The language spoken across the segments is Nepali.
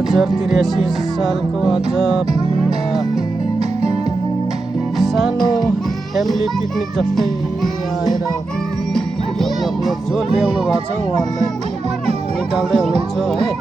2083 सालको आज सानो फ्यामिली पिकनिक जस्तै आएर आफ्नो जो ल्याउनु भएको छ उहाँहरूलाई निकाल्दै हुनुहुन्छ है।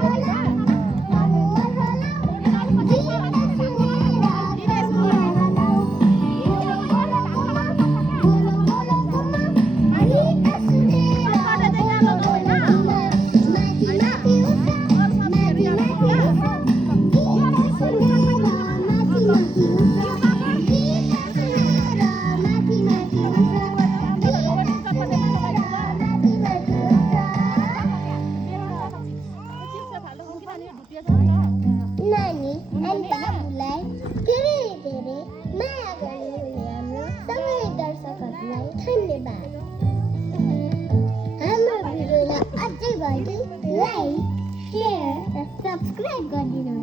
Subscribe गरिदिनु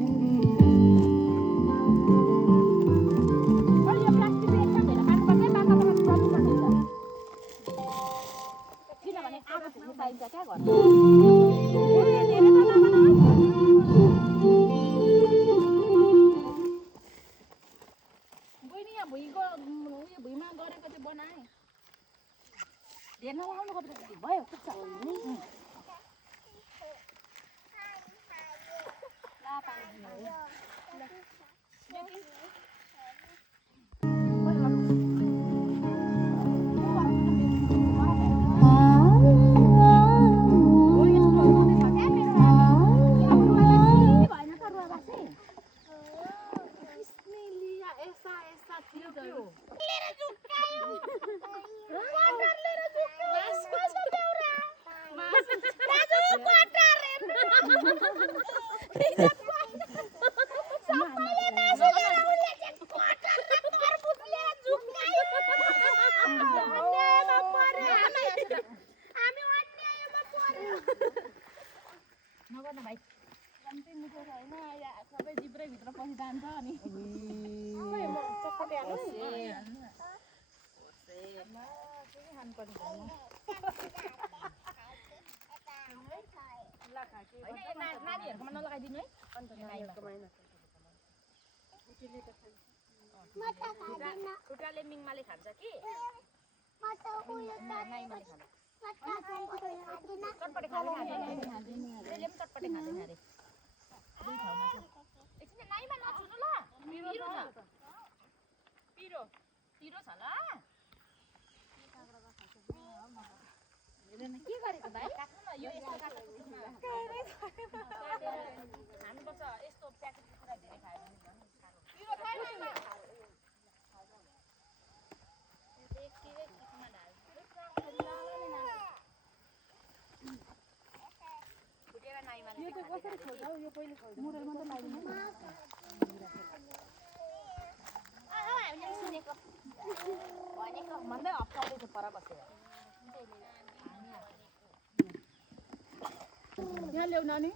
टोटाले मिङमाले खान्छ कि चटपटे खाँदैन चटपटे खाँदैन अरे दुई ठाउँमा एकछिन नाइमा नछुनु ल पिरो छ ल के गरेको भाइ काट्नु न यो यस्तो काट्नु खानुपर्छ यस्तो प्याकेटको कुरा धेरै खायो भने पिरो छैन यो त कसरी खोल्छ यो पहिले खोल्छ मुरल मात्र लाग्दैन हामीले सुनेको भनेको भन्दै अप्ठाउँदै छ पर बसेर यहाँ ल्याउ नानी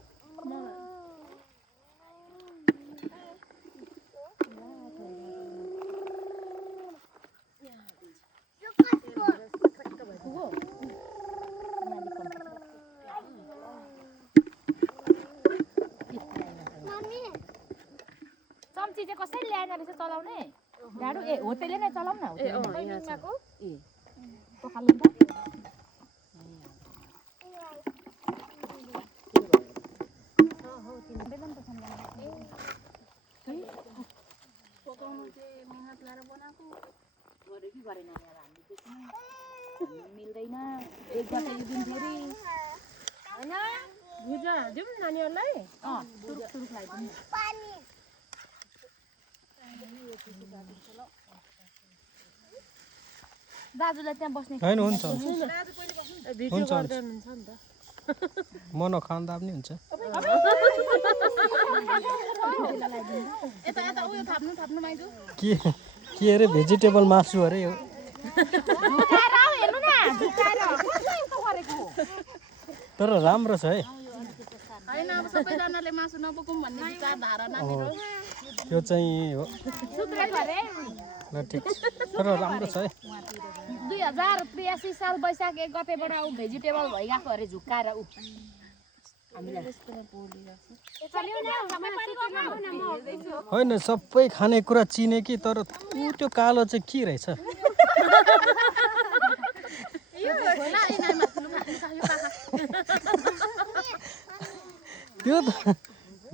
चम्ची चाहिँ कसरी ल्याएन रहेछ चलाउने डाडु ए होटेलले नै चलाउँ न होटेलको ए पखाल्नु त पकाउनु चाहिँ मेहनत गरेर बनाएको गरे कि गरेन हामीले त्यसमा मिल्दैन एकबाट एक दिन फेरि होइन भुजा दिउँ नानीहरूलाई सुरुक सुरुक लगाइदिउँ दाजुलाई त्यहाँ बस्ने हैन हुन्छ म नखाँदा पनि हुन्छ के अरे भेजिटेबल मासु अरे यो तर राम्रो छ है हैन अब सबैजनाले मासु नपकाउँ भन्ने विचार धारणा मेरो यो चाहिँ हो सुत्रै भरे ल ठीक तर राम्रो छ है 2083 साल वैशाख 1 गतेबाट उ भेजिटेबल भइगएको अरे झुक्काएर उ होइन सबै खानेकुरा चिने कि तर त्यो कालो चाहिँ के रहेछ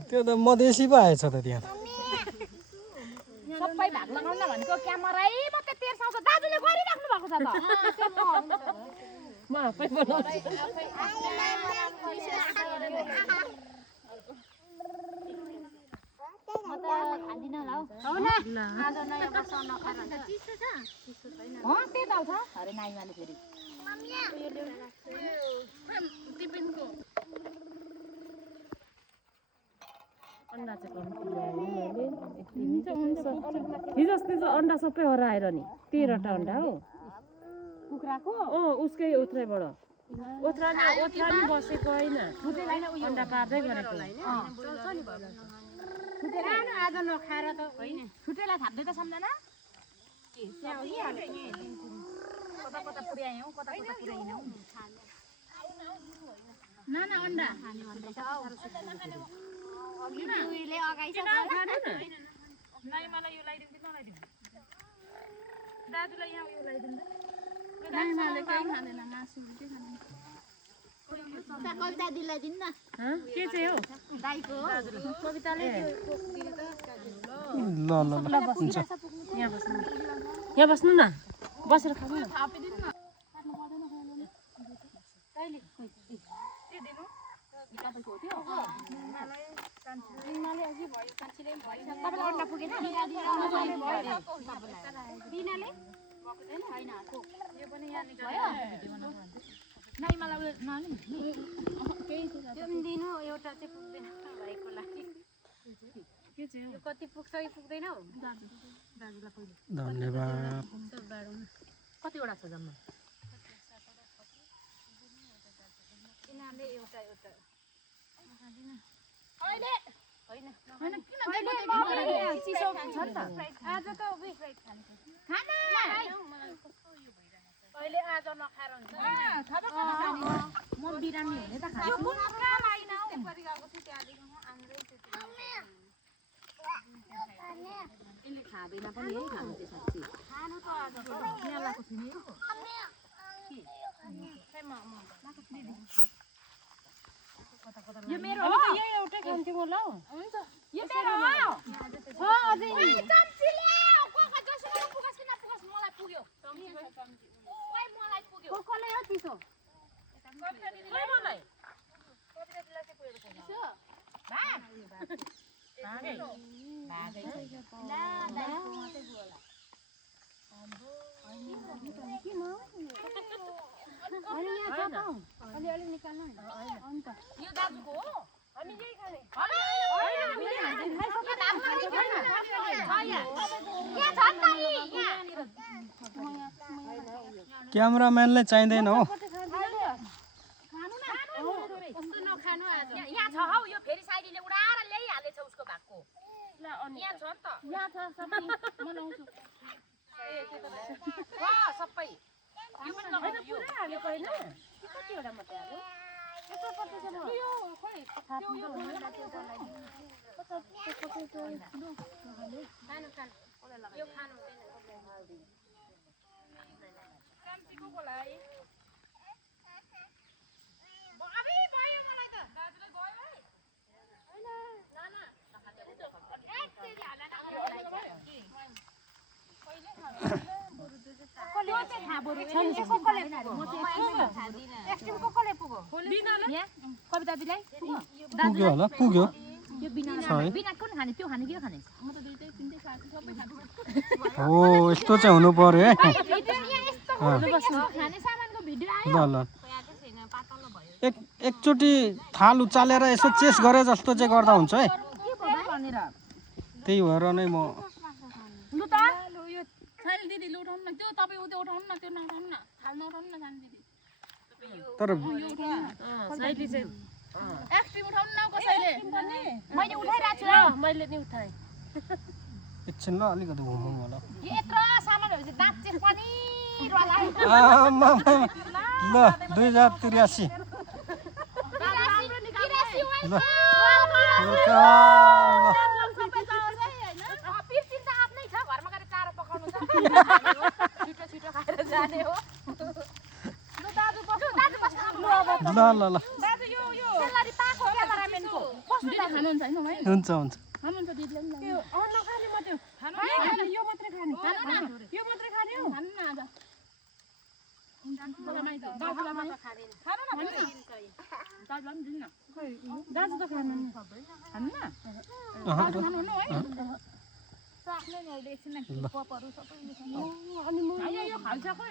त्यो त मधेसी पो आएछ त त्यहाँ सबै भाग लगाउन भनेको क्यामेरै मात्रै तेर्साउँछ दाजुले गरिराख्नु भएको छ त म आफै बनाउँछु म त खादिन होला हौ न आज नयाँ वर्ष नखाएर चिसो छ चिसो छैन त्यही त आउँछ अरे नाइमाले फेरि टिफिनको अन्डा चाहिँ हिजो अस्ति चाहिँ अन्डा सबै हराएर नि 13वटा अन्डा हो कुखुराको उसकै ओथ्राबाट ओथ्रा नि बसेको होइन अन्डा पार्दै गरेको आज नखाएर त होइन छुटेलाई थाप्दै त सम्झना कता कता पुर्यायौँ कता कता पुर्याइनौँ नाना अन्डा खाने भन्दैछ उहिले अगाइछ नाइमालाई यो लगाइदिउँ कि नलाइदिउँ दाजुलाई यहाँ यो लगाइदिउँ नाइमाले केही खाँदैन मासु मात्रै खाँदैन कविता दिदीलाई दिनु न के चाहिँ हो गाईको कविताले ल ल ल हुन्छ यहाँ बस्नु न बसेर खानु न थापिदिनु न कहिले के दिनु तपाईँको हो त्यो दिनाले अघि भयो कान्छीले पनि भयो तपाईँलाई अन्डा पुगेन दिनाले छैन यो पनि यहाँ भयो नाइ मलाई उयो नआउनु केही त्यो पनि दिनु एउटा चाहिँ पुग्दैन भाइको लागि के चाहिँ यो कति पुग्छ कि पुग्दैन हौ दाजुलाई पहिले धन्यवाद कतिवटा छ जम्मा यिनीहरूले एउटा एउटा अहिले होइन होइन किन चिसो छ नि त आज त उही फ्राइड खाना अहिले आज नखाएर हुन्छ म बिरामी हुने त खान्छु यो कुन काम आइन हौ त्यसरी गएको छु त्यहाँदेखि आन्द्रै यसले खाँदैन पनि है खानु चाहिँ साँच्ची खानु त आज यहाँ लाएको छु नि यो मेरो हो यो एउटै खान्थ्यो म ल हुन्छ यो मेरो हो हो अझै नि चम्चीले कोको जसले पुगस कि नपुगस मलाई पुग्यो चम्ची ओइ मलाई पुग्यो कोकोले हो चिसो कविता दिदीलाई मलाई कविता दिदीलाई के पुगेको छैन चिसो भाग भागै ला दाइको मात्रै बोला किन अरे यहाँ छ त अलि निकाल्नु अन्त यो दाजुको हो हामी यही खाने क्यामेराम्यानलाई चाहिँदैन हो यहाँ छ हौ यो फेरि साइडीले उडाएर ल्याइहालेछ उसको भागको यहाँ छ नि त यहाँ छ सबै मनाउँछु सबै यो पनि लगाउनु यो हालेको हैन कतिवटा मात्रै हाल्यो यस्तो पत्ता यो खोइ त्यो यो बोलेर त्यो बनाइदिनु खानु यो खानु हुँदैन कान्छीको बोलाइ अबे भयो मलाई त दाजुले गयो है हैन नाना एक तेरी हाल्न कहिले खानु कोले चाहिँ खा बरु कोले म चाहिँ एक्सट्रिम कोले पुग्यो बिनाले कविता दिलाई पुग्यो होला पुग्यो यो बिना बिना कुन खाने त्यो खाने के खाने म त दुईटै तिनटै खान्छु सबै खान्छु हो यस्तो चाहिँ हुनु पर्यो है खाने सामानको भिडियो आयो ल ल एकचोटि थाल उचालेर यसो चेस गरे जस्तो चाहिँ गर्दा हुन्छ है त्यही भएर नै म लु त यो छैन दिदी लु उठाउनु न त्यो तपाईँ उतै उठाउनु न त्यो नउठाउनु न थाल नउठाउनु न जानु दिदी तर साइडले चाहिँ एक्सट्रिम उठाउनु न कसैले मैले उठाइराछु ल मैले नि उठाएँ एकछिन ल अलिकति घुमौँ होला यत्रो सामानहरु चाहिँ दाँत चाहिँ पनिर वाला ल 2083 ल वेलकम सबै जाओस् है हैन पिर्चिन त आफ्नै छ घरमा गएर चारो पकाउनु छ छिटो छिटो खाएर जाने हो ल दाजु बस्नु दाजु बस्नु अब ल ल ल दाजु यो सेलरी पाको क्यामेराम्यानको कस्तो खानुहुन्छ हैन भाइ हुन्छ हुन्छ खानुहुन्छ दिदीले पनि त्यो नखाने म त्यो खानु यो मात्रै खाने यो मात्रै खाने हो खानु न आज दाजु त खानु खानु न खानु है सक्ने एकछिन पपहरू सबै अनि म यो खान्छ खोइ